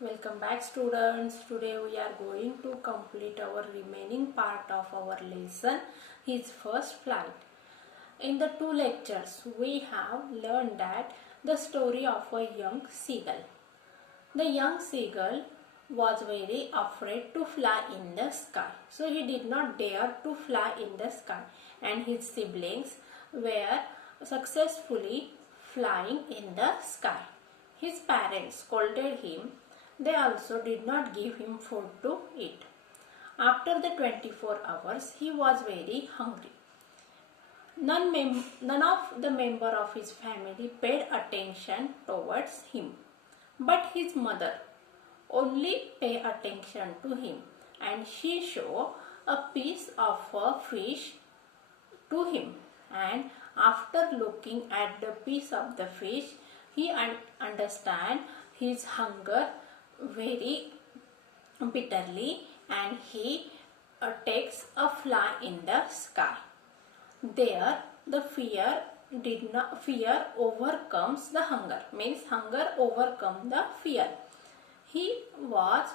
Welcome back students. Today we are going to complete our remaining part of our lesson, his first flight. In the two lectures we have learned that the story of a young seagull. The young seagull was very afraid to fly in the sky. So he did not dare to fly in the sky, and his siblings were successfully flying in the sky. His parents scolded him. They also did not give him food to eat. After the 24 hours, he was very hungry. None of the member of his family paid attention towards him, but his mother only paid attention to him, and she showed a piece of a fish to him. And after looking at the piece of the fish, he understand his hunger very bitterly, and he takes a fly in the sky. There the fear overcomes the hunger, means hunger overcomes the fear. He was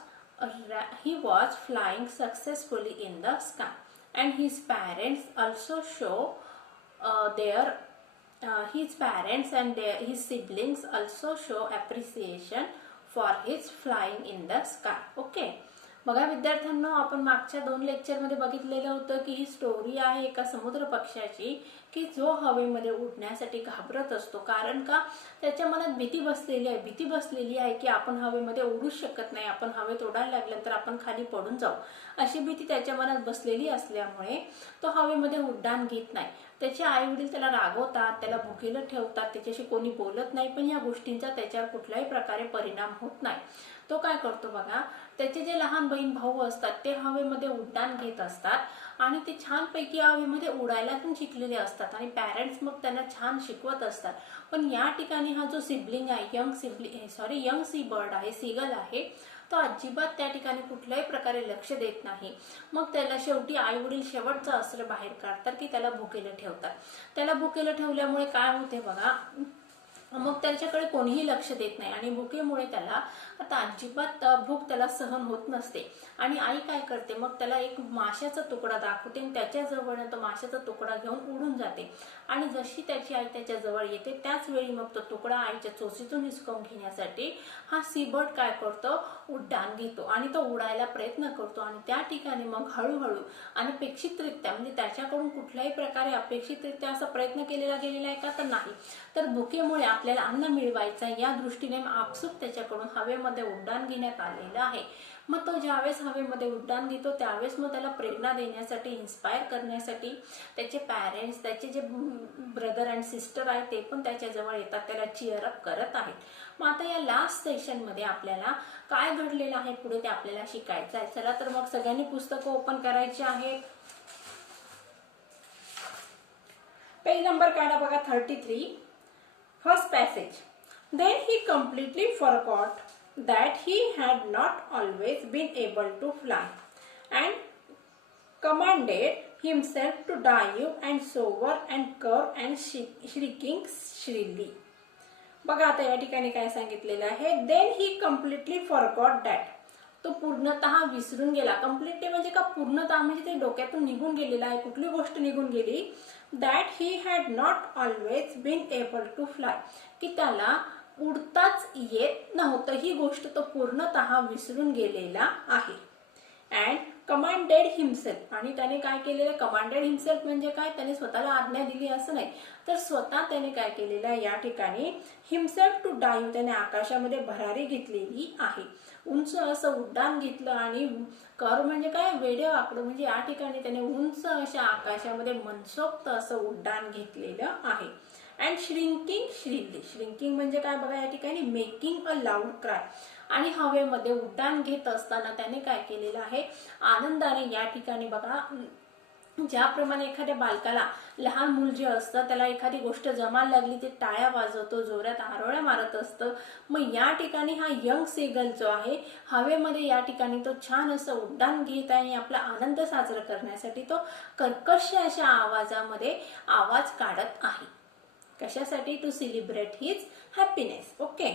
flying successfully in the sky, and his parents also show his siblings also show appreciation for his flying in the sky. Okay, बघा विद्यार्थ्यांनो, आपण मागच्या 2 लेक्चरमध्ये बघितलेलं होतं की ही story आहे एका समुद्र पक्ष्याची की जो हवेमध्ये उडण्यासाठी घाबरत असतो. कारण का, त्याच्या मनात भीती बसलेली आहे की आपण हवेमध्ये उडू शकत नाही, आपण हवेत उडायला लागल्यानंतर आपण खाली पडून जाऊ, अशी भीती त्याच्या मनात बसलेली असल्यामुळे तो हवेमध्ये उड्डाण घेत नाही. त्याचे आई वडील त्याला रागवतात, त्याला भुकेलं ठेवतात, त्याच्याशी कोणी बोलत नाही, पण या गोष्टींचा त्याच्यावर कुठल्याही प्रकारे परिणाम होत नाही. तो काय करतो बघा, त्याचे जे लहान बहीण भाऊ असतात ते हवेमध्ये उड्डाण घेत असतात आणि ते छानपैकी हवेमध्ये उडायला पण शिकलेले असतात आणि पॅरेंट्स मग त्यांना छान शिकवत असतात. पण या ठिकाणी हा जो सिबलिंग आहे, यंग सी बर्ड आहे, सीगल आहे, तो अजिबात त्या ठिकाणी कुठल्याही प्रकारे लक्ष देत नाही. मग त्याला शेवटी आई वडील शेवटचं अस्त्र बाहेर काढतात की त्याला भुकेलं ठेवतात. त्याला भुकेलं ठेवल्यामुळे काय होते बघा, मग त्याच्याकडे कोणीही लक्ष देत नाही आणि भुकेमुळे त्याला आता अजिबात भूक त्याला सहन होत नसते. आणि आई काय करते, मग त्याला एक माशाचा तुकडा दाखवते आणि त्याच्याजवळ तो माशाचा तुकडा घेऊन उडून जाते. आणि जशी त्याची आई त्याच्या जवळ येते त्याच वेळी मग तो तुकडा आईच्या चोचीतून हिसकावून घेण्यासाठी हा सीबर्ड काय करतो, उड्डाण घेतो आणि तो उडायला प्रयत्न करतो. आणि त्या ठिकाणी मग हळूहळू अनपेक्षितरित्या, म्हणजे त्याच्याकडून कुठल्याही प्रकारे अपेक्षितरित्या असा प्रयत्न केलेला गेलेला आहे का, तर नाही, तर भुकेमुळे आपल्याला अन्न मिळवायचं या दृष्टीने आपसूक त्याच्याकडून हवेमध्ये उड्डाण घेण्यात आलेलं आहे. मग तो ज्यावेळेस हवेमध्ये उड्डाण घेतो त्यावेळेस मग त्याला प्रेरणा देण्यासाठी, इन्स्पायर करण्यासाठी त्याचे पॅरेंट्स, त्याचे जे ब्रदर अँड सिस्टर आहेत ते पण त्याच्याजवळ येतात, त्याला चिअर अप करत आहेत. मग आता या लास्ट सेशनमध्ये आपल्याला काय घडलेलं आहे पुढे ते आपल्याला शिकायचं आहे. चला तर मग सगळ्यांनी पुस्तकं ओपन करायची आहेत. पेज नंबर काढा बघा, 33. First passage. Then he completely forgot that he had not always been able to fly and commanded himself to dive and soar and curve and shrieking shrilly. बघा आता या ठिकाणी काय सांगितलेलं आहे, then he completely forgot that. तो पूर्णतः विसरून गेला. कम्प्लिटली म्हणजे का, पूर्णतः म्हणजे ते डोक्यातून निघून गेलेला आहे. कुठली गोष्ट निघून गेली, that he had not always been able to fly, की त्याला उडताच येत नव्हतं, ही गोष्ट तो पूर्णतः विसरून गेलेला आहे. अँड कमांडेड हिमसेल्फ, आणि त्याने काय केलेलं, कमांडेड हिमसेल्फ म्हणजे काय, त्याने स्वतःला आज्ञा दिली असं नाही, तर स्वतः त्याने काय केलेलं आहे या ठिकाणी, हिमसेल्फ टू डाईव्ह, त्याने आकाशामध्ये भरारी घेतलेली आहे. उंच असं उड्डाण घेतलं आणि कर म्हणजे काय, वेडे वाकडं, म्हणजे या ठिकाणी त्याने उंच अशा आकाशामध्ये मनसोक्त असं उड्डाण घेतलेलं आहे. अँड श्रिंकिंग म्हणजे काय बघा या ठिकाणी, मेकिंग अ लाऊड क्राय, आणि हवेमध्ये उड्डाण घेत असताना त्याने काय केलेलं आहे, आनंदाने या ठिकाणी बघा, ज्याप्रमाणे एखाद्या बालकाला, लहान मूल जे असतं त्याला एखादी गोष्ट जमायला लागली ते टाळ्या वाजवतो, जोरात आरोळ्या मारत असतं, मग या ठिकाणी हा यंग सेगल जो आहे हवेमध्ये या ठिकाणी तो छान असं उड्डाण घेत आहे आणि आपला आनंद साजरा करण्यासाठी तो कर्कश अशा आवाजामध्ये आवाज काढत आहे. कशासाठी, to celebrate his happiness. Okay,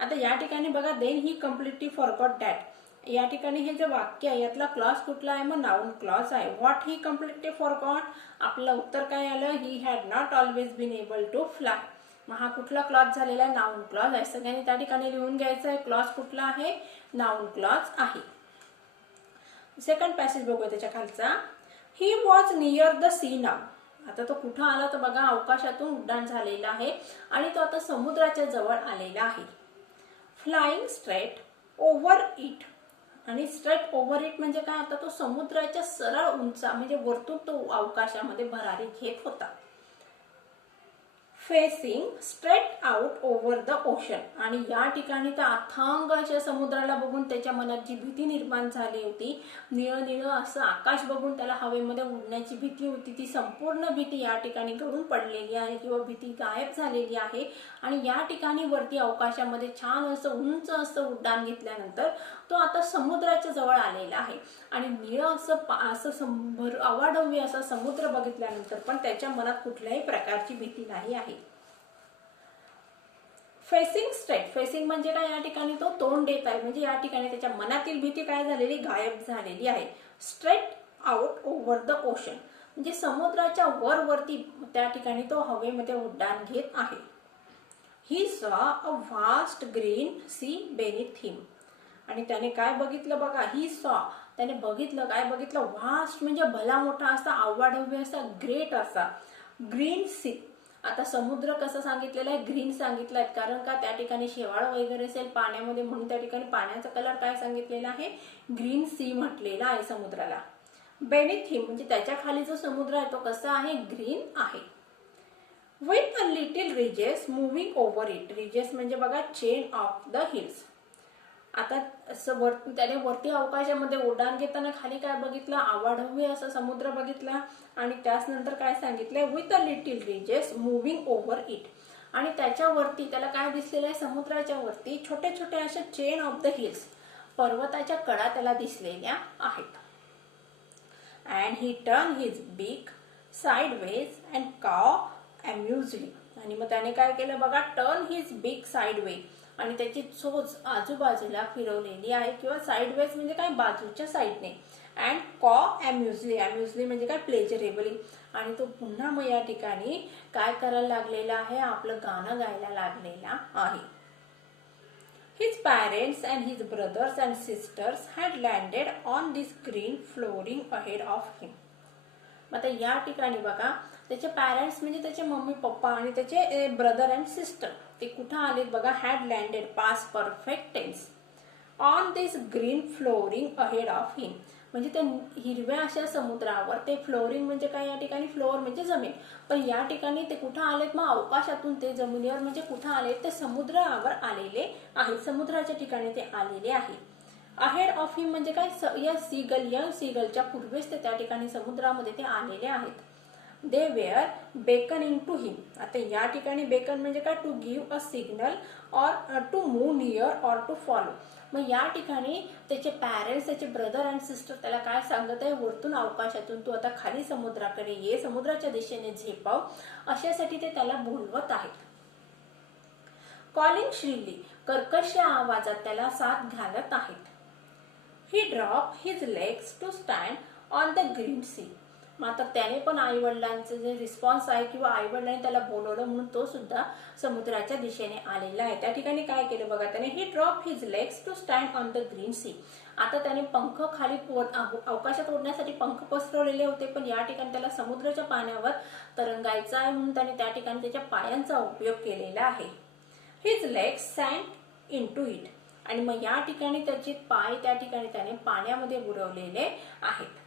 आता या ठिकाणी बघा then he completely forgot that. या ठिकाणी हे जे वाक्य आहे यातला क्लॉज कुठला आहे? मग नाउन क्लॉज आहे. What he completely forgot? आपलं उत्तर काय आलं? He had not always been able to fly. मग हा कुठला क्लॉज झालेला आहे? नाउन क्लॉज आहे. सगळ्यांनी त्या ठिकाणी लिहून घ्यायचं आहे. क्लॉज कुठला आहे? नाउन क्लॉज आहे. सेकंड पॅसेज बघूया त्याच्या खालचा. He was near the sea नाव. आता तो कुठं आला तर बघा अवकाशातून उड्डाण झालेला आहे आणि तो आता समुद्राच्या जवळ आलेला आहे. Flying straight over it. आणि स्ट्रेट ओव्हर इट म्हणजे काय? आता तो समुद्राच्या सरळ उंचा म्हणजे वरतून तो अवकाशामध्ये भरारी घेत होता. Facing straight out over the ocean. आणि या ठिकाणी त्या अथांग अशा समुद्राला बघून त्याच्या मनात जी भीती निर्माण झाली होती, निळं निळं असं आकाश बघून त्याला हवेमध्ये उडण्याची भीती होती, ती संपूर्ण भीती या ठिकाणी गळून पडलेली आहे किंवा भीती गायब झालेली आहे. आणि या ठिकाणी वरती अवकाशामध्ये छान असं उंच असं उड्डाण घेतल्यानंतर तो आता समुद्राच्या जवळ आलेला आहे. आणि निळं असं अवाढव्य असा समुद्र बघितल्यानंतर पण त्याच्या मनात कुठल्याही प्रकारची भीती नाही आहे. Facing straight. फेसिंग म्हणजे काय? या ठिकाणी तो तोंड देत आहे म्हणजे या ठिकाणी त्याच्या मनातील भीती काय झालेली? गायब झालेली आहे. Straight out over the ocean म्हणजे समुद्राच्या वरती त्या ठिकाणी तो हवेमध्ये उड्डाण घेत आहे. He saw a vast green sea beneath him. आणि त्याने काय बघितलं बघा? He saw. त्याने बघितलं काय? बघितलं व्हास्ट म्हणजे भला मोठा असा, अवाढव्य असा, ग्रेट असा ग्रीन सी. आता समुद्र कसं सांगितलेलं आहे? ग्रीन सांगितलं आहे. कारण का? त्या ठिकाणी शेवाळ वगैरे असेल पाण्यामध्ये म्हणून त्या ठिकाणी पाण्याचा कलर काय सांगितलेला आहे? ग्रीन सी म्हटलेला आहे समुद्राला. बेनिथ हिम म्हणजे त्याच्या खाली जो समुद्र आहे तो कसा आहे? ग्रीन आहे. With a little ridges moving over it. Ridges म्हणजे बघा चेन ऑफ द हिल्स. आता त्याने वरती अवकाशामध्ये उड्डाण घेताना खाली काय बघितलं? अवाढव्य असा समुद्र बघितला. आणि त्याच नंतर काय सांगितलंय? With a little ridges moving over it. आणि त्याच्यावरती त्याला काय दिसलेलं आहे? समुद्राच्या वरती छोटे छोटे अशा चेन ऑफ द हिल्स, पर्वताच्या कडा त्याला दिसलेल्या आहेत. अँड ही टर्न हिज बीक साइडवेज अँड कॉ अम्युजली. आणि मग त्याने काय केलं बघा? टर्न हिज बीक साइडवे. आणि त्याची चोच आजूबाजूला फिरवलेली आहे किंवा साइडवेज म्हणजे काय? बाजूच्या साईडने. अँड कॉ अम्युजली. अम्युजली म्हणजे काय? प्लेजरेबली. आणि तो पुन्हा मग या ठिकाणी काय करायला लागलेला आहे? आपलं गाणं गायला लागलेला आहे. His parents and his brothers and sisters had landed on this green flooring ahead of him. आता या ठिकाणी बघा त्याचे पॅरेंट्स म्हणजे त्याचे मम्मी पप्पा आणि त्याचे ब्रदर अँड सिस्टर ते कुठं आलेत बघा? Had landed past perfect tense on this green flooring ahead of him. म्हणजे त्या हिरव्या अशा समुद्रावर ते फ्लोरिंग म्हणजे काय? या ठिकाणी फ्लोअर म्हणजे जमीन. पण या ठिकाणी ते कुठं आलेत? मग अवकाशातून ते जमिनीवर म्हणजे कुठं आलेत? ते समुद्रावर आलेले आहेत. समुद्राच्या ठिकाणी ते आलेले आहे. अहेड ऑफ हिम म्हणजे काय? या सीगलच्या पूर्वेच ते त्या ठिकाणी समुद्रामध्ये ते आलेले आहेत. दे वेअर बेकनिंग टू हिम. आता या ठिकाणी बेकन म्हणजे काय? टू गिव्ह अ सिग्नल और टू मूव्ह नियर और टू फॉलो. मग या ठिकाणी त्याचे पॅरेंट्स त्याचे ब्रदर अँड सिस्टर त्याला काय सांगत आहे? वरतून अवकाशातून तू आता खाली समुद्राकडे ये, समुद्राच्या दिशेने झेपाव अशासाठी ते त्याला बोलवत आहेत. कॉलिंग श्रीली कर्कश आवाजात त्याला साथ घालत आहेत. He drop his legs to stand on the green sea. मग आता त्याने पण आई वडिलांचे जे रिस्पॉन्स आहे किंवा आई वडिलांनी त्याला बोलवलं म्हणून तो सुद्धा समुद्राच्या दिशेने आलेला आहे. त्या ठिकाणी काय केलं बघा त्याने? He drop his legs to stand on the green sea. आता त्याने पंख खाली अवकाशात उडण्यासाठी पंख पसरवलेले होते पण या ठिकाणी त्याला समुद्राच्या पाण्यावर तरंगायचं आहे म्हणून त्याने त्या ठिकाणी त्याच्या पायांचा उपयोग केलेला आहे. His legs sank into it. आणि मग या ठिकाणी त्याचे पाय त्या ठिकाणी त्याने पाण्यामध्ये बुडवलेले आहेत.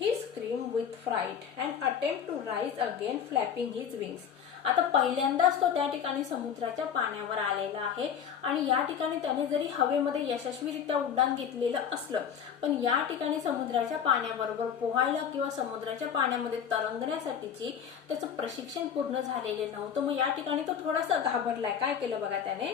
He screamed with fright and attempted to rise again flapping his wings. आता पहिल्यांदाच तो त्या ठिकाणी समुद्राच्या पाण्यावर आलेला आहे आणि या ठिकाणी त्याने जरी हवेमध्ये यशस्वीरित्या उड्डाण घेतलेलं असलं पण या ठिकाणी समुद्राच्या पाण्याबरोबर पोहायला किंवा समुद्राच्या पाण्यामध्ये तरंगण्यासाठीची त्याचं प्रशिक्षण पूर्ण झालेले नव्हतं. मग या ठिकाणी तो थोडासा घाबरलाय. काय केलं बघा त्याने?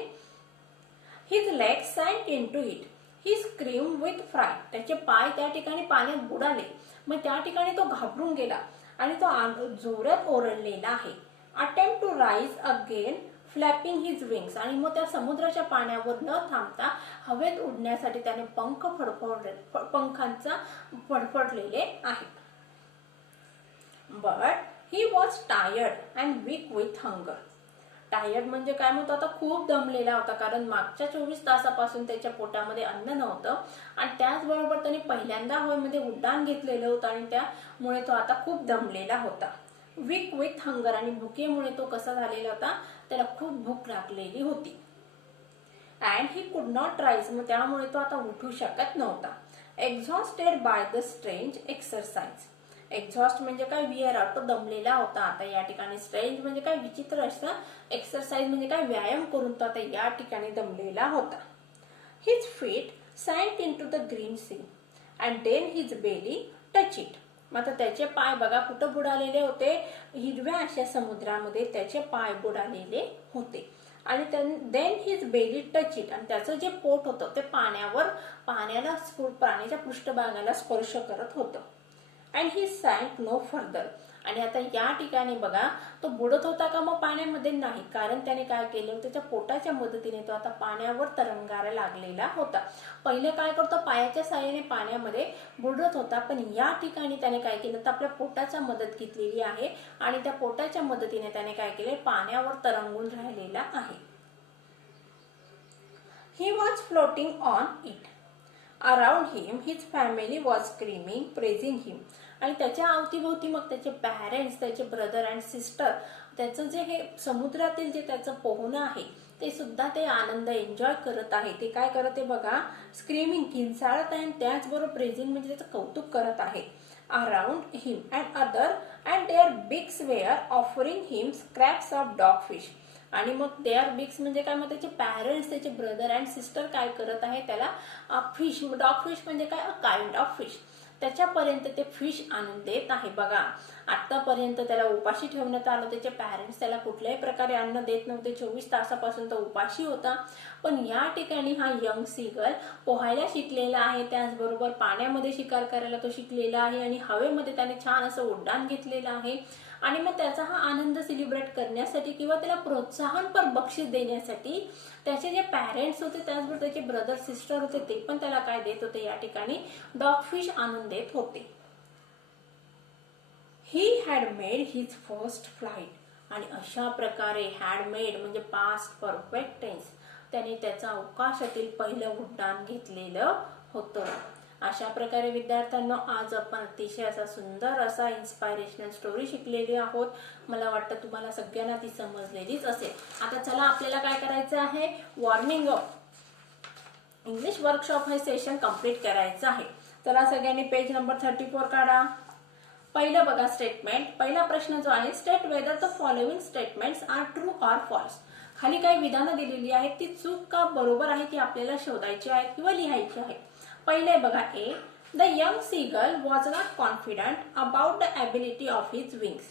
His legs sank into it. He screamed with fright. त्याचे पाय त्या ठिकाणी पाण्यात बुडाले. मग त्या ठिकाणी तो घाबरून गेला आणि तो जोरात ओरडलेला आहे. Attempt to rise again flapping his wings, आणि मग त्या समुद्राच्या पाण्यावर न थांबता हवेत उडण्यासाठी त्याने पंखांचा फडफडलेले आहेत. But he was tired and weak with hunger. Tired म्हणजे काय म्हणतो, आता खूप दमलेला होता, कारण मागच्या 24 तासापासून त्याच्या पोटामध्ये अन्न नव्हतं आणि त्याचबरोबर त्याने पहिल्यांदा हवेमध्ये उड्डाण घेतलेलं होतं आणि त्यामुळे तो आता खूप दमलेला होता. वीक विथ हंगर, आणि भुकेमुळे तो कसा झालेला होता, त्याला खूप भूक लागलेली होती. And he could not rise, मग त्यामुळे तो आता उठू शकत नव्हता. Exhausted by the strange exercise. Exhaust म्हणजे काय, विअर आउट, तो दमलेला होता आता या ठिकाणी. स्ट्रेंज म्हणजे काय, विचित्र असतं. एक्सरसाइज म्हणजे काय, व्यायाम करून तो आता या ठिकाणी दमलेला होता. His feet sank into the green sea and then his belly touch it. मग आता त्याचे पाय बघा कुठं बुडालेले होते, हिरव्या अशा समुद्रामध्ये त्याचे पाय बुडालेले होते. आणि then his belly touch it, आणि त्याचं जे पोट होतं ते पाण्याच्या पृष्ठभागाला स्पर्श करत होतं. And he sank no further. आणि आता या ठिकाणी बघा तो बुडत होता का, मग पाण्यामध्ये नाही, कारण त्याने काय केलं, त्याच्या पोटाच्या मदतीने तो आता पाण्यावर तरंगायला लागलेला होता. पहिले काय करतो, पायाच्या साहाय्याने पाण्यामध्ये बुडत होता, पण या ठिकाणी त्याने काय केलं तर आपल्या पोटाच्या मदत घेतलेली आहे आणि त्या पोटाच्या मदतीने त्याने काय केले, पाण्यावर तरंगून राहिलेला आहे. He was floating on it. Around him his family was screaming praising him. आणि त्याच्या अवतीभोवती मग त्याचे पॅरेंट्स, त्याचे ब्रदर अँड सिस्टर, त्याचं जे हे समुद्रातील जे त्याचं पोहणं आहे ते सुद्धा ते आनंद एन्जॉय करत आहे. ते काय करत आहे बघा, स्क्रीमिंग, किंचाळत आहे, आणि त्याचबरोबर प्रेझिंग म्हणजे त्याचं कौतुक करत आहे. Around him and there bigs were offering him scraps of dog fish. आणि मग देअर बिग्स म्हणजे काय, मग त्याचे पॅरेंट्स, त्याचे ब्रदर अँड सिस्टर काय करत आहे, त्याला फिश, डॉग फिश म्हणजे काय, अ काइंड ऑफ फिश, त्याच्यापर्यंत ते फिश आणून देत आहे. बघा आतापर्यंत त्याला उपाशी ठेवण्यात आलं, त्याचे पॅरेंट्स त्याला कुठल्याही प्रकारे अन्न देत नव्हते, 24 तासापासून तो उपाशी होता. पण या ठिकाणी हा यंग सीगल पोहायला शिकलेला आहे, त्याचबरोबर पाण्यामध्ये शिकार करायला तो शिकलेला आहे आणि हवेमध्ये त्याने छान असं उड्डाण घेतलेलं आहे. आणि मग त्याचा हा आनंद सेलिब्रेट करण्यासाठी किंवा त्याला प्रोत्साहनपर बक्षीस देण्यासाठी त्याचे जे पॅरेंट्स होते, त्याचबरोबर त्याचे ब्रदर सिस्टर होते, ते पण त्याला काय देत होते, या ठिकाणी डॉग फिश आणून देत होते. He had made his first flight. आणि अशा प्रकारे हॅड मेड म्हणजे पास्ट परफेक्ट टेन्स, त्याने त्याचा अवकाशातील पहिलं उड्डाण घेतलेलं होतं. अशा प्रकारे विद्यार्थ्यांना आज आपण अतिशय असा सुंदर असा इन्स्पायरेशनल स्टोरी शिकलेली आहोत. मला वाटतं तुम्हाला सगळ्यांना ती समजलेलीच असेल. आता चला आपल्याला काय करायचं आहे, वॉर्मिंग अप इंग्लिश वर्कशॉप हे सेशन कंप्लीट करायचं आहे. चला सगळ्यांनी पेज नंबर 34 काढा. पहिलं बघा स्टेटमेंट. पहिला प्रश्न जो आहे, state whether the following statements are true or false. खाली काही विधानं दिलेली आहेत, ती चूक का बरोबर आहे ती आपल्याला शोधायची आहे किंवा लिहायची आहे. पहिले बघा, A, the young seagull was not confident about the ability of his wings.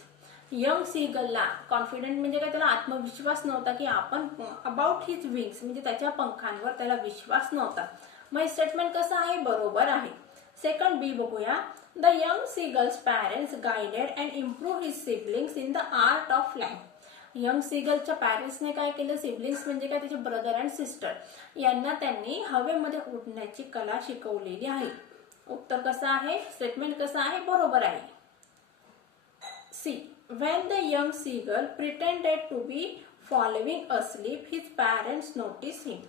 Young सीगलला कॉन्फिडंट म्हणजे काय, त्याला आत्मविश्वास नव्हता की आपण अबाउट हिज विंग्स म्हणजे त्याच्या पंखांवर त्याला विश्वास नव्हता. मग हे स्टेटमेंट कसं आहे, बरोबर आहे. सेकंड बी बघूया. The young seagull's parents guided and improve his siblings in the art of flying. Young सीगलच्या पॅरेंट्सने काय केलं, सिबलिंग्स म्हणजे काय, त्याचे ब्रदर अँड सिस्टर यांना त्यांनी हवेमध्ये उडण्याची कला शिकवलेली आहे. उत्तर कसं आहे, स्टेटमेंट कसं आहे, बरोबर आहे. See, when the young seagull pretended to be falling asleep, his parents noticed him.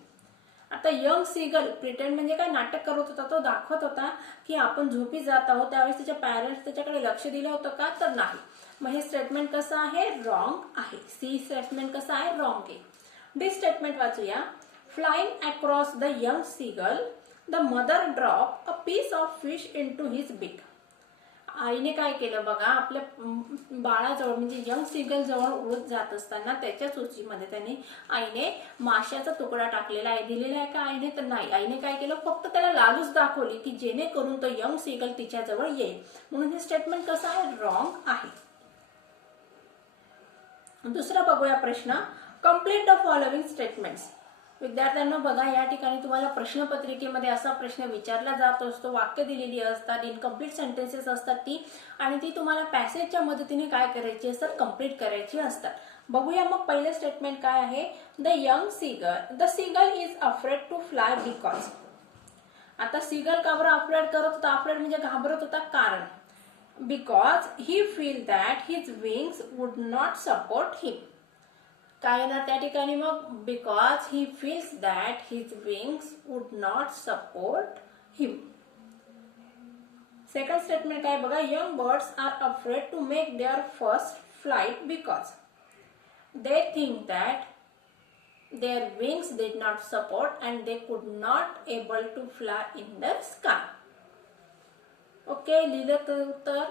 आता यंग सीगल प्रिटेंड म्हणजे काय, नाटक करत होता, तो दाखवत होता की आपण झोपी जात आहोत. त्यावेळेस त्याच्या पॅरेंट्स त्याच्याकडे लक्ष दिलं होतं का, तर नाही. मग हे स्टेटमेंट कसं आहे, रॉंग आहे. सी स्टेटमेंट कसं आहे, रॉंग आहे. डी स्टेटमेंट वाचूया. Flying across the young seagull, the mother drop a piece of fish into his beak. आईने काय केलं बघा, आपल्या बाळाजवळ म्हणजे यंग सीगल जवळ उडत जात असताना त्याच्या चोचीमध्ये त्याने आईने माशाचा तुकडा टाकलेला आहे. दिलेला आहे का आईने, तर नाही. आईने काय केलं, फक्त त्याला लालूच दाखवली की जेणेकरून तो यंग सीगल तिच्याजवळ येईल. म्हणून हे स्टेटमेंट कसं आहे, रॉंग आहे. दुसरा बघूया प्रश्न. Complete the following statements. विद्यार्थ्यांना बघा, या ठिकाणी तुम्हाला प्रश्नपत्रिकेमध्ये असा प्रश्न विचारला जात असतो, वाक्य दिलेली असतात, इनकम्प्लीट सेंटेन्सेस असतात ती, आणि ती तुम्हाला पॅसेजच्या मदतीने काय करायची असतात, कंप्लीट करायची असतात. बघूया मग पहिलं स्टेटमेंट काय आहे. The seagull is afraid to fly because. आता सीगल का बरं अफ्रेड करत होता. अफ्रेड म्हणजे घाबरत होता. कारण because he feel that his wings would not support him. काय येणार त्या ठिकाणी मग. Because he feels that his wings would not support him. Second statement काय बघा. Young birds are afraid to make their first flight because they think that their wings did not support and they could not able to fly in the sky. Okay, लिहिलं तर उत्तर.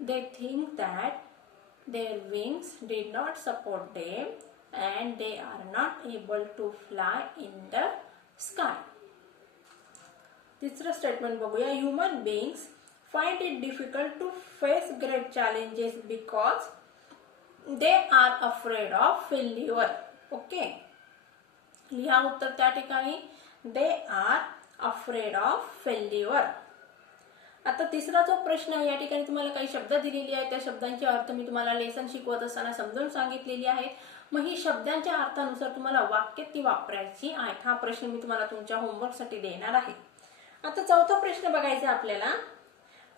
They think that their wings did not support them and they are not able to fly in the sky. तिसरं statement बघूया. Human beings find it difficult to face great challenges because they are afraid of failure. Okay, लिहा उत्तर त्या ठिकाणी. they are afraid of failure. आता तिसरा जो प्रश्न आहे या ठिकाणी तुम्हाला काही शब्द दिलेले आहेत. त्या शब्दांचे अर्थ मी तुम्हाला लेसन शिकवत असताना समजावून सांगितलेली आहेत. मग ही शब्दांच्या अर्थानुसार तुम्हाला वाक्यात ती वापरायची आहेत. हा प्रश्न मी तुम्हाला तुमच्या होमवर्कसाठी देणार आहे. आता चौथा प्रश्न बघायचा आपल्याला.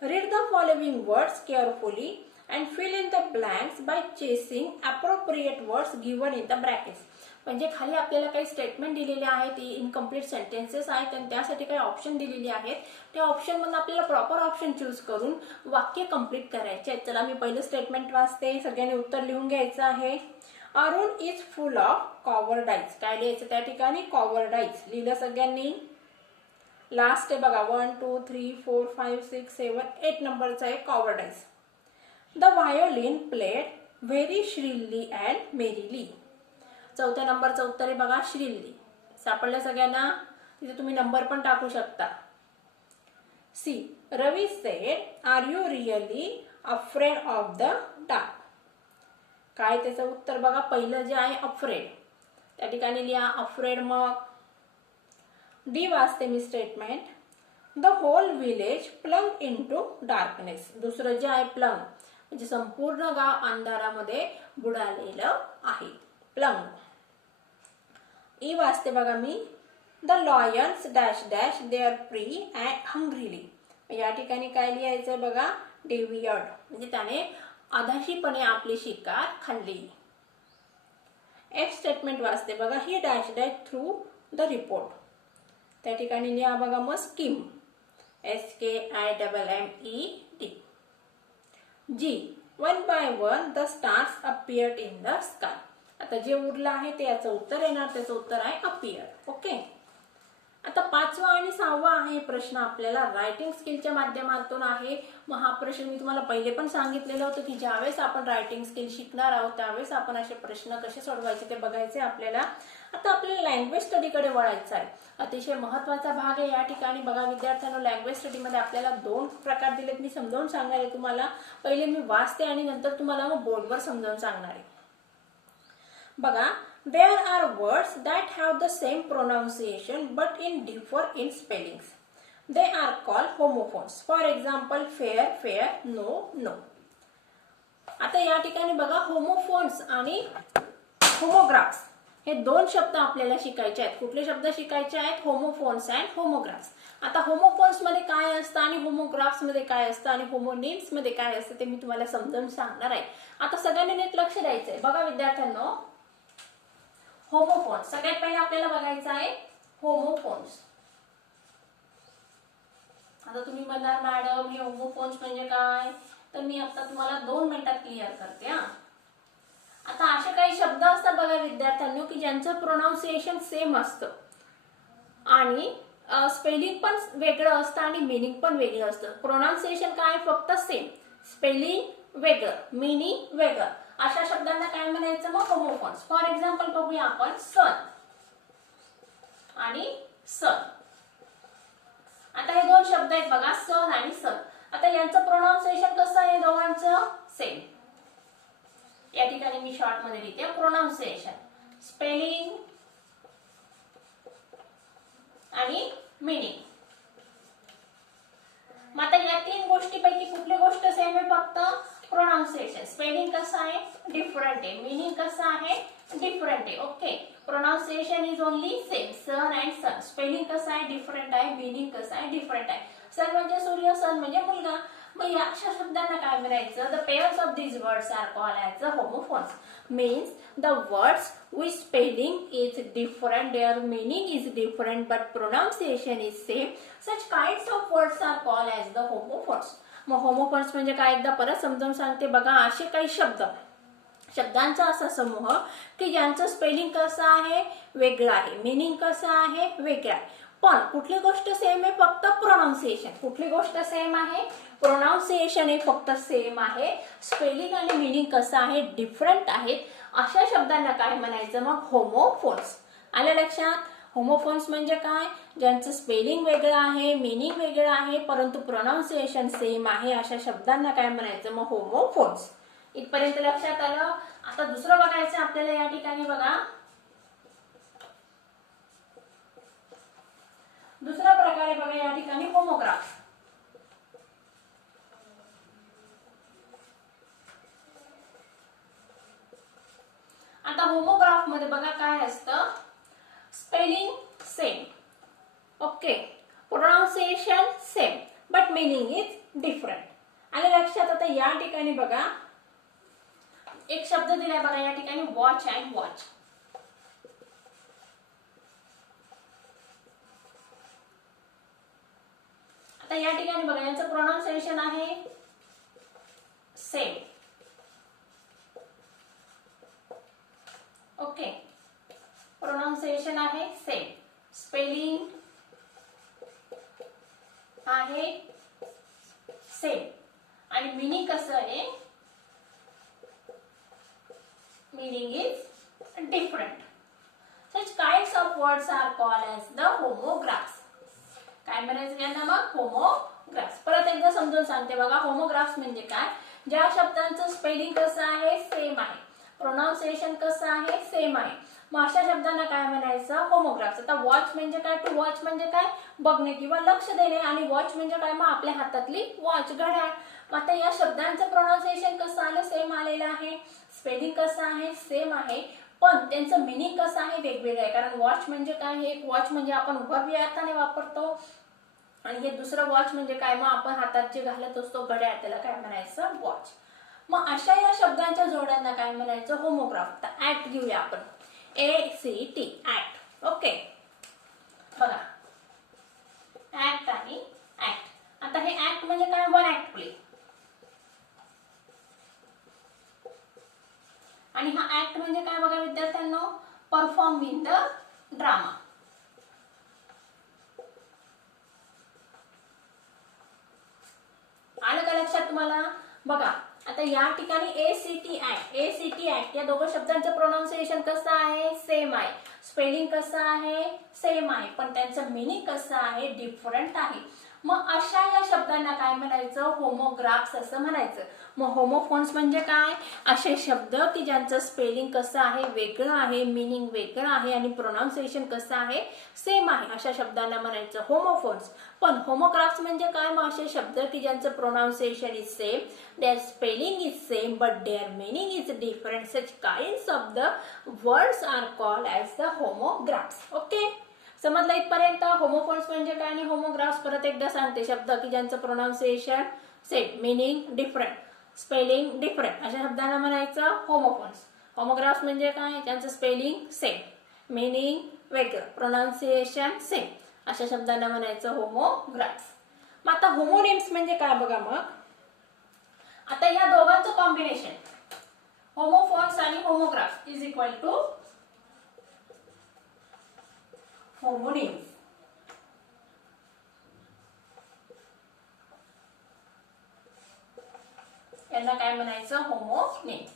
Read the following words carefully and fill in the blanks by chasing appropriate words given in the brackets. म्हणजे खाली आपल्याला काही स्टेटमेंट दिलेले आहेत. इनकम्प्लीट सेंटेन्सेस आहेत आणि त्यासाठी काही ऑप्शन दिलेले आहेत. त्या ऑप्शन मधून आपल्याला प्रॉपर ऑप्शन चूज करून वाक्य कंप्लीट करायचे आहेत. चला मी पहिलं स्टेटमेंट वाचते. सगळ्यांनी उत्तर लिहून घ्यायचं आहे. Arun is full of cowardice. काय लिहायचं त्या ठिकाणी. कॉवर्डाइज लिहिलं सगळ्यांनी. लास्ट आहे बघा. 1 2 3 4 5 6 7 8 नंबरचा आहे कॉवर्डाइज. The violin played very shrilly and merrily. चौथ्या नंबरचं उत्तर आहे बघा. श्रीली. सापडलं सगळ्यांना. तिथे तुम्ही नंबर पण टाकू शकता. See. Ravi said, are you really afraid of the dark? काय त्याचं उत्तर बघा. पहिलं जे आहे अफ्रेड. त्या ठिकाणी लिहा अफ्रेड. मग डी वाचते मी statement. The whole village plunge into darkness. दुसरं जे आहे प्लंग म्हणजे संपूर्ण गाव अंधारामध्ये बुडालेलं आहे. प्लंग. ई वाचते बघा मी. The lions dash dash their prey and hungrily. या ठिकाणी काय लिहायचंय बघा. डेव्हियर्ड म्हणजे त्याने अधाशीपणे आपली शिकार खाल्ली. एफ स्टेटमेंट वाचते बघा. He dash dash through the report. त्या ठिकाणी लिहा बघा मग skim. SKIMMED. G. 1 by 1 the stars appeared in the sky. आता जे उरलं आहे ते याचं उत्तर येणार. त्याचं उत्तर आहे appear. ओके. आता पाचवा आणि सहावा आहे प्रश्न आपल्याला रायटिंग स्किलच्या माध्यमातून आहे. मग हा प्रश्न मी तुम्हाला पहिले पण सांगितलेलं होतं की ज्यावेळेस आपण रायटिंग स्किल शिकणार आहोत त्यावेळेस आपण असे प्रश्न कसे सोडवायचे ते बघायचे आपल्याला. आता आपल्याला लँग्वेज स्टडीकडे वळायचं आहे. अतिशय महत्वाचा भाग आहे या ठिकाणी. बघा विद्यार्थ्यांनो, लँग्वेज स्टडीमध्ये आपल्याला 2 प्रकार दिलेत. मी समजावून सांगणार आहे तुम्हाला. पहिले मी वाचते आणि नंतर तुम्हाला मग बोर्डवर समजावून सांगणार आहे. बघा. There are words that have the same pronunciation but differ in spellings. They are called homophones. For example, fair, fair, no, no. आता या ठिकाणी बघा होमोफोन्स आणि होमोग्राफ्स हे 2 शब्द आपल्याला शिकायचे आहेत. कुठले शब्द शिकायचे आहेत. Homophones and homographs. आता होमोफोन्स मध्ये काय असतं आणि होमोग्राफ्स मध्ये काय असतं आणि होमोनिम्स मध्ये काय असतं ते मी तुम्हाला समजावून सांगणार आहे. आता सगळ्यांनी नीट लक्ष द्यायचंय. बघा विद्यार्थ्यांनो, होमोफोन्स सगळ्यात पहिले आपल्याला बघायचं आहे. होमोफोन्स. आता तुम्ही म्हणणार मॅडम हे होमोफोन्स म्हणजे काय. तर मी आता तुम्हाला 2 मिनिटात क्लिअर करते. आता असे काही शब्द असतात बघा विद्यार्थ्यांनो की ज्यांचं प्रोनाउन्सिएशन सेम असतं आणि स्पेलिंग पण वेगळं असतं आणि मीनिंग पण वेगळं असतं. प्रोनाउन्सिएशन काय फक्त सेम, स्पेलिंग वेगळं, मीनिंग वेगळं. अशा शब्दांना काय म्हणायचं मग होमोफोन्स. फॉर एक्झाम्पल बघूया आपण. सन आणि सन. आता हे 2 शब्द आहेत बघा. सन आणि सन. आता यांचं प्रोनाउन्सिएशन कसं आहे दोघांचं सेम. या ठिकाणी मी शॉर्ट मध्ये लिहिते प्रोनाउन्सिएशन, स्पेलिंग आणि मीनिंग. मग आता या 3 गोष्टीपैकी कुठली गोष्ट सेम आहे फक्त प्रोनाउन्सिएशन. स्पेलिंग कसं आहे डिफरंट आहे, मीनिंग कसं आहे डिफरंट आहे. Okay, pronunciation is only same, son and sun. Spelling कसं आहे डिफरंट आहे, मीनिंग कसं आहे डिफरंट आहे. सन म्हणजे सूर्य, सन म्हणजे मुलगा. मग या अशा शब्दांना काय म्हणायचं? The pairs of these words are called as the homophones. Means the words which spelling is different, their meaning is different, but pronunciation is same. Such kinds of words are called as the homophones. मग homophones म्हणजे काय एकदा परत समजावून सांगते बघा. असे काही शब्दांचा असा समूह की ज्यांचं स्पेलिंग कसं आहे वेगळं आहे, मीनिंग कसं आहे वेगळं आहे, पण कुठली गोष्ट सेम आहे फक्त प्रोनाउन्सिएशन. कुठली गोष्ट सेम आहे प्रोनाउन्सिएशन हे फक्त सेम आहे, स्पेलिंग आणि मीनिंग कसं आहे डिफरंट आहेत. अशा शब्दांना काय म्हणायचं मग होमोफोन्स. आलं लक्षात? होमोफोन्स म्हणजे काय? ज्यांचं स्पेलिंग वेगळं आहे, मीनिंग वेगळं आहे, परंतु प्रोनाउन्सिएशन सेम आहे, अशा शब्दांना काय म्हणायचं मग होमोफोन्स. इथपर्यंत लक्षात आलं. आता दुसरं बघायचं आपल्याला या ठिकाणी बघा. दुसरा प्रकारे बघा या ठिकाणी होमोग्राफ. आता होमोग्राफ मध्ये बघा काय असतं, spelling same, okay, pronunciation same, but meaning is different. आले लक्षात? आता या ठिकाणी बघा एक शब्द दिलाय बघा या ठिकाणी वॉच अँड वॉच. आता या ठिकाणी बघा यांचं प्रोनाउन्सिएशन आहे सेम, ओके, प्रोनाउन्सिएशन आहे सेम, स्पेलिंग आहे सेम, आणि मीनिंग कसं आहे meaning is different. Such kinds of words are called as the homographs. काय म्हणायचं यांना मग होमोग्राफ्स. परत एकदा समजून सांगते बघा. होमोग्राफ्स म्हणजे काय? ज्या शब्दांचं स्पेलिंग कसं आहे सेम आहे, प्रोनाउन्सिएशन कसं आहे सेम आहे, मग अशा शब्दांना काय म्हणायचं होमोग्राफ्स. आता वॉच म्हणजे काय? टू वॉच म्हणजे काय? बघणे किंवा लक्ष देणे, आणि वॉच म्हणजे काय मग आपल्या हातातली वॉच, घड्याळ. आता या शब्दांचं प्रोनाउन्सिएशन कसं आलं सेम आलेलं आहे, स्पेलिंग कसं आहे सेम आहे, पण त्यांचं मीनिंग कसं आहे वेगवेगळं आहे. कारण वॉच म्हणजे काय? हे एक वॉच म्हणजे आपण उभ्या अर्थाने वापरतो, आणि हे दुसरं वॉच म्हणजे काय मग आपण हातात जे घालत असतो घड्याळ, त्याला काय म्हणायचं वॉच. मग अशा या शब्दांच्या जोड्यांना काय म्हणायचं होमोग्राफ. तर ऍक्ट घेऊया आपण, ACT ऍक्ट. ओके बघा ऍक्ट आणि ऍक्ट. आता हे ऍक्ट म्हणजे काय? One act play. आणि हा ऍक्ट म्हणजे काय बघा विद्यार्थ्यांनो? Perform in the drama. आलं का लक्षात तुम्हाला? बघा आता या ठिकाणी ACT ऍक्ट या दोघं शब्दांचं प्रोनाउन्सिएशन कसं आहे सेम आहे, स्पेलिंग कसं आहे सेम आहे, पण त्यांचं मीनिंग कसं आहे डिफरंट आहे. मग अशा या शब्दांना काय म्हणायचं होमोग्राफ्स असं म्हणायचं. मग होमोफोन्स म्हणजे काय? असे शब्द की ज्यांचं स्पेलिंग कसं आहे वेगळं आहे, मीनिंग वेगळं आहे, आणि प्रोनाउन्सिएशन कसं आहे सेम आहे, अशा शब्दांना म्हणायचं होमोफोन्स. पण होमोग्राफ्स म्हणजे काय? मग असे शब्द की ज्यांचं pronunciation is same, their spelling is same, but their meaning is different. Such kinds of the words are called as the homographs. Okay समजलं इथपर्यंत? होमोफोन्स म्हणजे काय आणि होमोग्राफ्स परत एकदा सांगते. शब्द की ज्यांचं pronunciation same, meaning different, spelling different, अशा शब्दांना म्हणायचं होमोफोन्स. होमोग्राफ्स म्हणजे काय? ज्यांचं स्पेलिंग सेम, मीनिंग वेगळं, प्रोनाउन्सिएशन सेम, अशा शब्दांना म्हणायचं होमोग्राफ्स. मग आता होमोनिम्स म्हणजे काय बघा. मग आता या दोघांचं कॉम्बिनेशन होमोफोन्स आणि homographs is equal to homonyms. यांना काय म्हणायचं होमोनिम्स.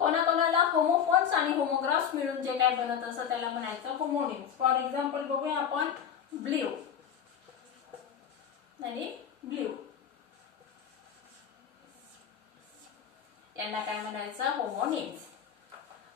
कोणाकोणाला होमोफोन्स आणि होमोग्राफ्स मिळून जे काय बनत असं त्याला म्हणायचं होमोनिम्स. फॉर एक्झाम्पल बघूया आपण ब्ल्यू आणि ब्ल्यू, यांना काय म्हणायचं होमोनिम्स.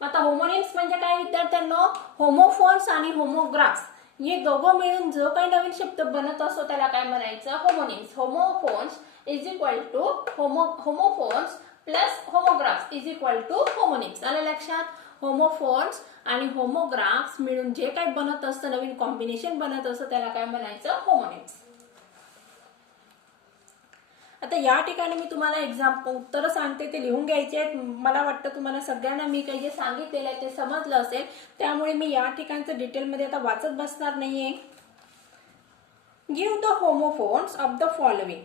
आता होमोनिम्स म्हणजे काय विद्यार्थ्यांनो? होमोफोन्स आणि होमोग्राफ्स हे दोघं मिळून जो काही नवीन शब्द बनत असतो त्याला काय म्हणायचं homonyms. Homophones is equal to homophones plus homographs is equal to homonyms. आलं लक्षात? होमोफोन्स आणि होमोग्राफ्स मिळून जे काही बनत असतं, नवीन कॉम्बिनेशन बनत असतं, त्याला काय म्हणायचं? होमोनिम्स. आता या ठिकाणी मी तुम्हाला एक्झाम्पल उत्तर सांगते, ते लिहून घ्यायचे आहेत. मला वाटतं तुम्हाला सगळ्यांना मी काही जे सांगितलेलं आहे ते समजलं असेल, त्यामुळे मी या ठिकाणचं डिटेलमध्ये आता वाचत बसणार नाहीये. Give the homophones of the following.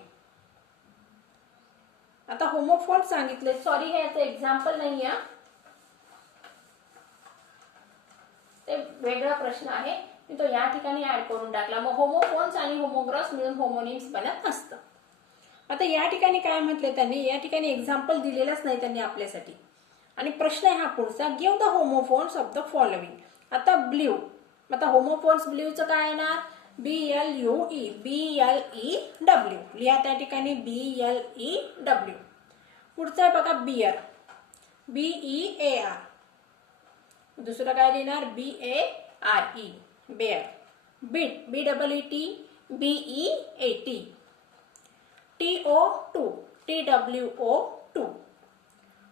आता होमोफोन्स सांगितले, सॉरी हे याचं एक्झाम्पल नाही आहे, ते वेगळा प्रश्न आहे, मी तो या ठिकाणी ऍड करून टाकला. मग होमोफोन्स आणि होमोग्राफ्स मिळून होमोनिम्स बनत असतं. आता या ठिकाणी काय म्हटले त्यांनी, या ठिकाणी एक्झाम्पल दिलेलंच नाही त्यांनी आपल्यासाठी. आणि प्रश्न आहे हा पुढचा, give the homophones of the following. आता ब्ल्यू, आता होमोफोन्स ब्ल्यूचं काय येणार? BLUE, BLEW लिहा त्या ठिकाणी, BLEW. पुढचं आहे बघा बियर, BEAR. दुसरं काय लिहिणार? BARE, bare. Beat, BEET, BEAT. TO2, TWO2.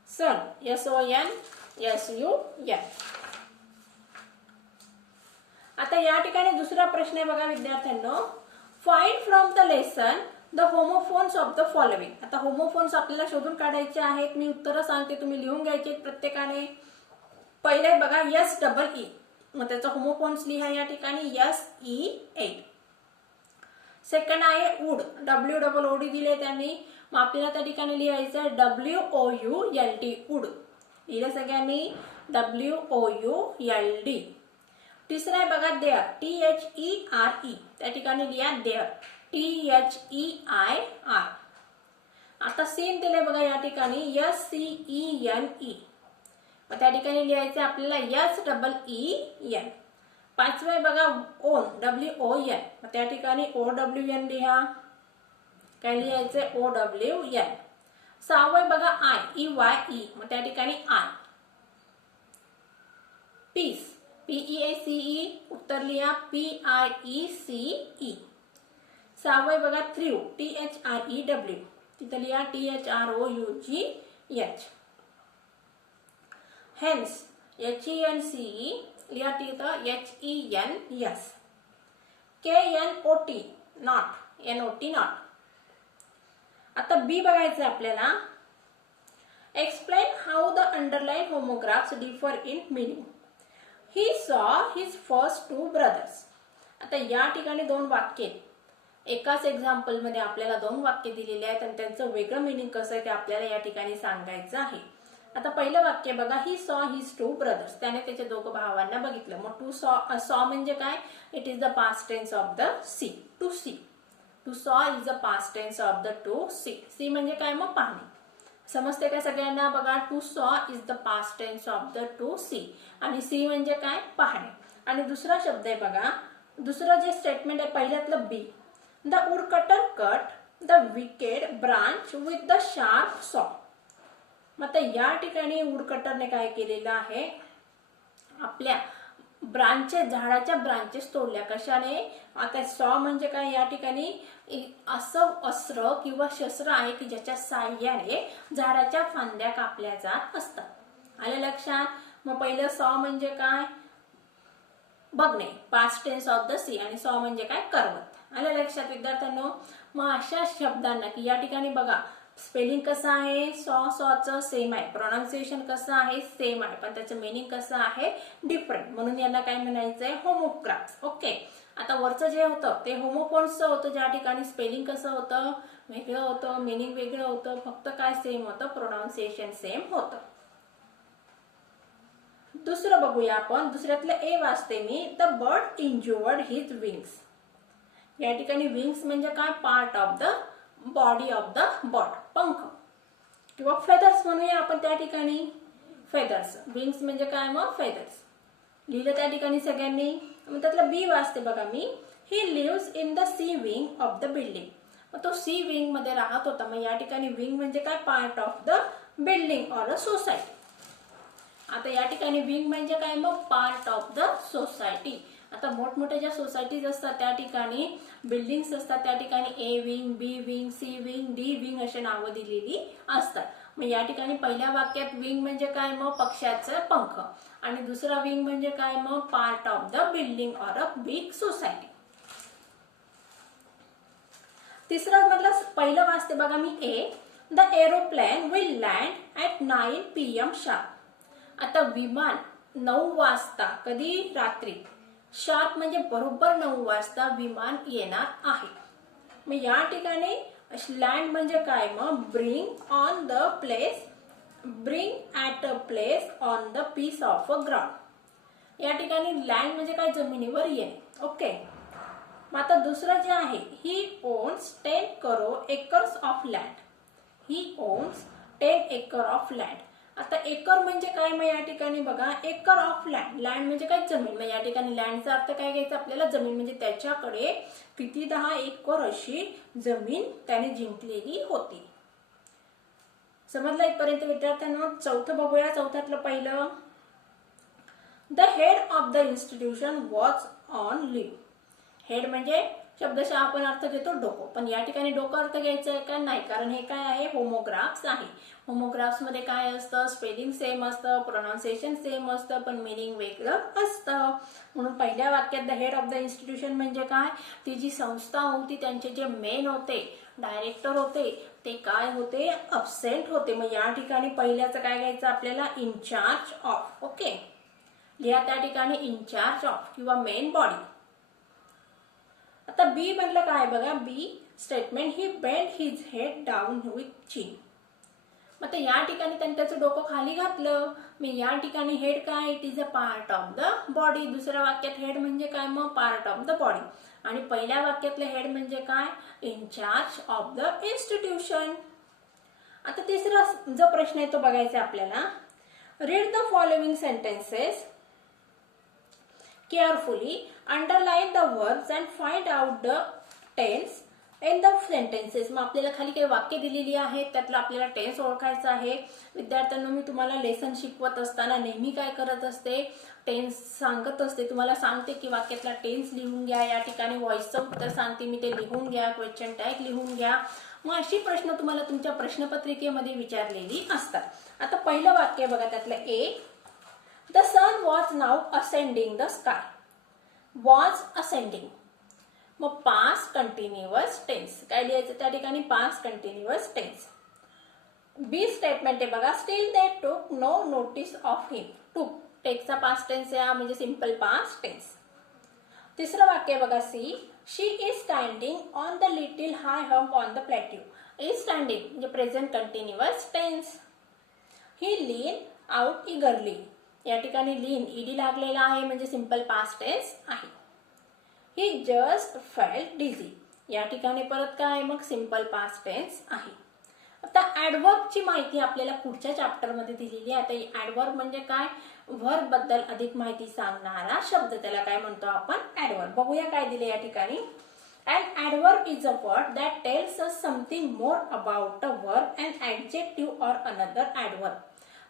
Son, SON, SUN. आता या ठिकाणी दुसरा प्रश्न आहे बघा विद्यार्थ्यांनो, find from the lesson the homophones of the following. आता होमोफोन्स आपल्याला शोधून काढायचे आहेत. मी उत्तरं सांगते, तुम्ही लिहून घ्यायचे प्रत्येकाने. पहिले बघा SEE, मग त्याचा होमोफोन्स लिहा या ठिकाणी SEA. सेकंड आहे वुड, WOOD दिले त्यांनी, मग आपल्याला त्या ठिकाणी लिहायचं आहे WOULD, वुड. लिहिलं सगळ्यांनी? WOULD. तिसरा आहे बघा देअर, THERE, त्या ठिकाणी लिहा देअर, THEIR. आता सेम दिले बघा या ठिकाणी SCENE, मग त्या ठिकाणी लिहायचं आपल्याला SEEN. पाचवं आहे बघा ओन, WON, मग त्या ठिकाणी OWN लिहा. काय लिहायचंय? OWN. सहावं आहे बघा EYE, मग त्या ठिकाणी I. पीस, PEACE, उत्तर लिहा PIECE. सहावं आहे बघा थ्रू, THREW, तिथं लिहा THROUGH. हेन्स, HENCE, लिहा तिथं HENS. KNOT, not, NOT, not. आता बी बघायचं आपल्याला, explain how the underline homographs differ in meaning. He saw his first two brothers. आता या ठिकाणी दोन वाक्य, एकाच एक्झाम्पल मध्ये आपल्याला दोन वाक्य दिलेले आहेत आणि त्यांचं वेगळं मीनिंग कसं आहे ते आपल्याला या ठिकाणी सांगायचं आहे. आता पहिलं वाक्य बघा, he saw his two brothers, त्याने त्याच्या दोघं भावांना बघितलं. मग टू सॉ म्हणजे काय? It is the past tense of the see, to see. To saw is the past tense of the to see. See म्हणजे काय? मग पाहणे. समजते काय सगळ्यांना? बघा, to saw is the past tense of the to see, आणि see म्हणजे काय? पाहणे. आणि दुसरा शब्द आहे बघा, दुसरं जे स्टेटमेंट आहे पहिल्यातलं B, the woodcutter cut the wicked branch with the sharp saw. मग या ठिकाणी वुडकटरने काय केलेलं आहे? आपल्या ब्रांचेस, झाडाच्या ब्रांचेस तोडल्या. कशाने? आता सॉ म्हणजे काय? या ठिकाणी असं अस्त्र किंवा शस्त्र आहे की ज्याच्या साह्याने झाडाच्या फांद्या कापल्या जात असतात. आलं लक्षात? मग पहिलं सॉ म्हणजे काय? बघणे, past tense of the see, आणि सॉ म्हणजे काय? करवत. आलं लक्षात विद्यार्थ्यांनो? मग अशा शब्दांना की या ठिकाणी बघा स्पेलिंग कसं आहे? सॉचं सेम आहे, प्रोनाउन्सिएशन कसं आहे? सेम आहे, पण त्याचं मीनिंग कसं आहे? डिफरंट. म्हणून यांना काय म्हणायचंय? होमोग्राफ्स. ओके. आता वरचं जे होतं ते होमोफोन्सचं होतं, ज्या ठिकाणी स्पेलिंग कसं होतं? वेगळं होतं, मीनिंग वेगळं होतं, फक्त काय सेम होतं? प्रोनाउन्सिएशन सेम होतं. दुसरं बघूया आपण. दुसऱ्यातलं ए वाचते मी, the bird injured his wings. या ठिकाणी विंग्स म्हणजे काय? Part of the body of the bird, पंख किंवा फेदर्स म्हणूया आपण त्या ठिकाणी. फेदर्स, विंग्स म्हणजे काय? मग फेदर्स. लिहिलं त्या ठिकाणी सगळ्यांनी? मग त्यातलं बी वाचते बघा मी, he lives in the sea wing of the building. मग तो सी विंग मध्ये राहत होता. मग या ठिकाणी विंग म्हणजे काय? Part of the building or a society. आता या ठिकाणी विंग म्हणजे काय? मग पार्ट ऑफ द सोसायटी. आता मोठमोठ्या ज्या सोसायटीज असतात त्या ठिकाणी बिल्डिंग्स असतात, त्या ठिकाणी A wing, B wing, C wing, D wing अशी नावं दिलेली असतात. मग या ठिकाणी पहिल्या वाक्यात विंग म्हणजे काय, मग पक्षाचं पंख, आणि दुसरा विंग म्हणजे काय, मग part of the building or a big society. तिसरं म्हटलं, पहिलं वाचते बघा मी A. The aeroplane will land at 9 PM sharp. आता विमान 9 वाजता, कधी, रात्री, शार्प म्हणजे बरोबर 9 वाजता विमान येणार आहे. मग या ठिकाणी लँड म्हणजे काय, मग bring on the place, bring at a place on the piece of a ground. या ठिकाणी लँड म्हणजे काय, जमिनीवर येणे. ओके. मग आता दुसरं जे आहे, he owns 10 acres of land. He owns 10 acre of land. आता एकर म्हणजे काय, मग या ठिकाणी बघा, एकर ऑफ लँड, लँड म्हणजे काय, जमीन. मग या ठिकाणी लँडचा अर्थ काय घ्यायचा आपल्याला, जमीन. म्हणजे त्याच्याकडे किती, 10 एकर अशी जमीन त्याने जिंकलेली होती. समजलं इथपर्यंत विद्यार्थ्यांना? चौथं बघूया. चौथ्यातलं पहिलं, the head of the institution was on leave. Head म्हणजे शब्दशः आपण अर्थ घेतो डोकं, पण या ठिकाणी डोकं अर्थ घ्यायचं आहे का, नाही, कारण हे काय आहे, होमोग्राफ्स आहे. होमोग्राफ्स मध्ये काय असतं, स्पेलिंग सेम असतं, प्रोनाउन्सिएशन सेम असतं, पण मिनिंग वेगळं असतं. म्हणून पहिल्या वाक्यात the head of the institution म्हणजे काय, ती जी संस्था होती त्यांचे जे मेन होते, डायरेक्टर होते, ते काय होते, अब्सेंट होते. मग या ठिकाणी पहिल्याचं काय घ्यायचं आपल्याला, इनचार्ज ऑफ. ओके, लिहा त्या ठिकाणी इनचार्ज ऑफ किंवा मेन बॉडी. आता बी म्हटलं काय बघा, B statement, he bend his head down with chin. मग या ठिकाणी त्यांनी त्याचं डोकं खाली घातलं. मी या ठिकाणी हेड काय, it is a part of the body. दुसऱ्या वाक्यात हेड म्हणजे काय, मग पार्ट ऑफ द बॉडी. आणि पहिल्या वाक्यातलं हेड म्हणजे काय, इनचार्ज ऑफ द इन्स्टिट्यूशन. आता तिसरा जो प्रश्न आहे तो बघायचा आपल्याला. Read the following sentences carefully, underline the verbs and find out the tense in the sentences. मग आपल्याला खाली काही वाक्य दिलेली आहेत, त्यातलं आपल्याला टेन्स ओळखायचं आहे. विद्यार्थ्यांना मी तुम्हाला लेसन शिकवत असताना नेहमी काय करत असते, टेन्स सांगत असते. तुम्हाला सांगते की वाक्यातला टेन्स लिहून घ्या, या ठिकाणी व्हॉइसचं उत्तर सांगते मी, ते लिहून घ्या, क्वेश्चन टॅग लिहून घ्या. मग अशी प्रश्न तुम्हाला तुमच्या प्रश्नपत्रिकेमध्ये विचारलेली असतात. आता पहिलं वाक्य बघा, त्यातलं ए. The sun was now ascending the sky. Was ascending. मग past continuous tense. काय लिहायचं त्या ठिकाणी, past continuous tense. B statement आहे बघा, still they took no notice of him. took, take चा past tense आहे, म्हणजे simple past tense. तिसरं वाक्य बघा, C. She is standing on the little high hump on the plateau. Is standing म्हणजे present continuous tense. He leaned out eagerly. या ठिकाणी लीन ED लागलेला आहे, म्हणजे सिंपल पास्ट टेन्स आहे. ही जस्ट फेल्ट डिझी. या ठिकाणी परत काय, मग सिंपल पास्ट टेन्स आहे. आता ॲडवर्बची माहिती आपल्याला पुढच्या चॅप्टर मध्ये दिलेली आहे. आता ॲडवर्ब म्हणजे काय, व्हर्ब बद्दल अधिक माहिती सांगणारा शब्द, त्याला काय म्हणतो आपण, ॲडवर्ब. बघूया काय दिले या ठिकाणी. An adverb is a word that tells us something more about a verb, an adjective or another adverb.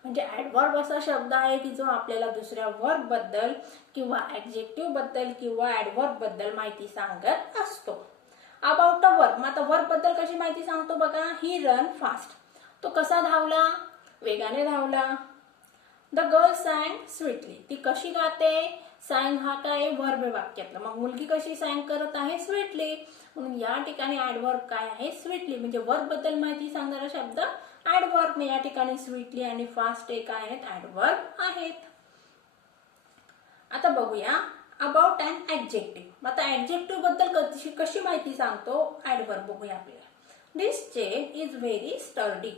म्हणजे ॲडवर्ब असा शब्द आहे की जो आपल्याला दुसऱ्या वर्ब बद्दल किंवा ॲडजेक्टिव्ह बद्दल किंवा ॲडवर्ब बद्दल माहिती सांगत असतो. About a verb. मग आता वर्ब बद्दल कशी माहिती सांगतो बघा, ही रन फास्ट. तो कसा धावला, वेगाने धावला. The girl sang sweetly. ती कशी गाते, सॅंग हा काय वर्ब आहे वाक्यातला. मग मुलगी कशी सॅंग करत आहे, स्वीटली. म्हणून या ठिकाणी ॲडवर्ब काय आहे, स्वीटली. म्हणजे वर्ब बद्दल माहिती सांगणारा शब्द ॲडवर्ब. मग या ठिकाणी स्वीटली आणि फास्ट एक आहेत, ॲडवर्ब आहेत. आता बघूया अबाउट अँड ॲडजेक्टिव्ह. मग आता ॲडजेक्टिव्ह बद्दल कशी माहिती सांगतो ॲडवर्ब बघूया आपल्याला. दिस चेन इज व्हेरी स्टर्डी.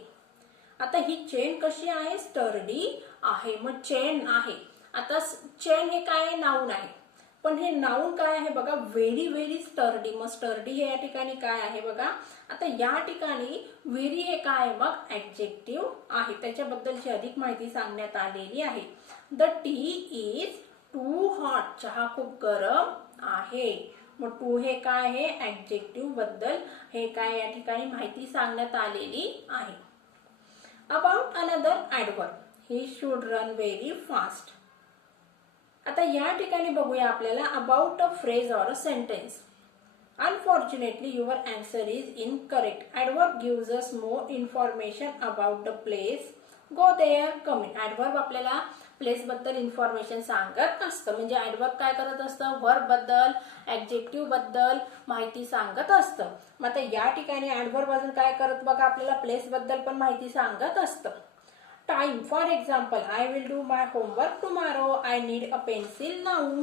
आता ही चेन कशी आहे, स्टर्डी आहे. मग चेन आहे. आता चेन हे काय आहे, नाऊन आहे. पण हे नाऊन काय आहे बघा, व्हेरी व्हेरी स्टर्डी. मग स्टर्डी हे या ठिकाणी काय आहे बघा. आता या ठिकाणी व्हेरी हे काय आहे, मग ॲडजेक्टिव्ह आहे. त्याच्याबद्दलची अधिक माहिती सांगण्यात आलेली आहे. The tea is too hot. चहा खूप गरम आहे. मग टू हे काय आहे, ॲडजेक्टिव्ह बद्दल हे काय या ठिकाणी माहिती सांगण्यात आलेली आहे. About another adverb. He should run very fast. आता या ठिकाणी बघूया आपल्याला about a phrase or a sentence. Unfortunately, your answer is incorrect. Adverb gives us more information about the place. Go there, come in. Adverb आपल्याला place बद्दल information सांगत असतं. म्हणजे ऍडवर्ब काय करत असतं, वर्ब बद्दल, ऍडजेक्टिव्ह बद्दल माहिती सांगत असतं. मग आता या ठिकाणी ऍडवर्ब अजून काय करत बघा, आपल्याला प्लेस बद्दल पण माहिती सांगत असतं. Time, for example, I will do my homework tomorrow. I need a pencil now.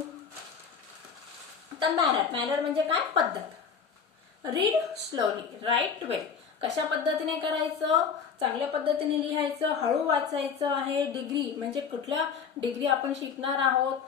तर मॅनर म्हणजे काय, पद्धत. रीड स्लोली, राईट वेल. कशा पद्धतीने करायचं, चांगल्या पद्धतीने लिहायचं, हळू वाचायचं आहे. डिग्री म्हणजे कुठल्या डिग्री आपण शिकणार आहोत.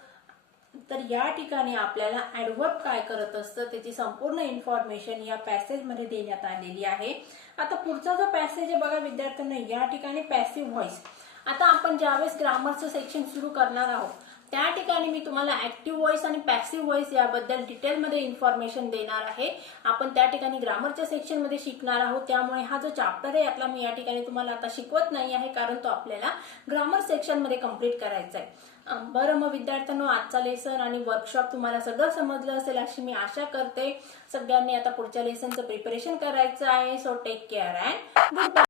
तर या ठिकाणी आपल्याला ऍडवर्ब काय करत असतं त्याची संपूर्ण इन्फॉर्मेशन या पॅसेजमध्ये देण्यात आलेली आहे. आता पुढचा जो पॅसेज आहे बघा विद्यार्थ्यांना, या ठिकाणी पॅसिव्ह व्हॉइस. आता आपण ज्यावेळेस ग्रामरचं सेक्शन सुरू करणार आहोत त्या ठिकाणी मी तुम्हाला ऍक्टिव्ह व्हॉइस आणि पॅसिव्ह व्हॉइस याबद्दल डिटेलमध्ये इन्फॉर्मेशन देणार आहे. आपण त्या ठिकाणी ग्रामरच्या सेक्शनमध्ये शिकणार आहोत. त्यामुळे हा जो चॅप्टर आहे यातला मी या ठिकाणी तुम्हाला आता शिकवत नाही आहे, कारण तो आपल्याला ग्रामर सेक्शनमध्ये कम्प्लीट करायचा आहे. बरं, मग विद्यार्थ्यांनो, आजचा लेसन आणि वर्कशॉप तुम्हाला सगळं समजलं असेल अशी मी आशा करते. सगळ्यांनी आता पुढच्या लेसनचं प्रिपरेशन करायचं आहे. So take care and good bye.